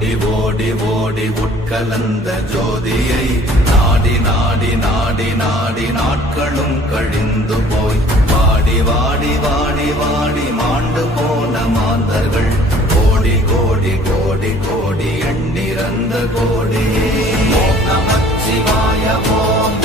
ஓடி ஓடி ஓடி உட்கலந்த ஜோதியை நாடி நாடி நாடி நாடி நாட்களும் கழிந்து போய் வாடி வாடி வாடி வாடி மாண்டு போன மாந்தர்கள் கோடி கோடி கோடி கோடி எண்ணிறந்த கோடியே ஓம் நமச்சிவாய ஓம்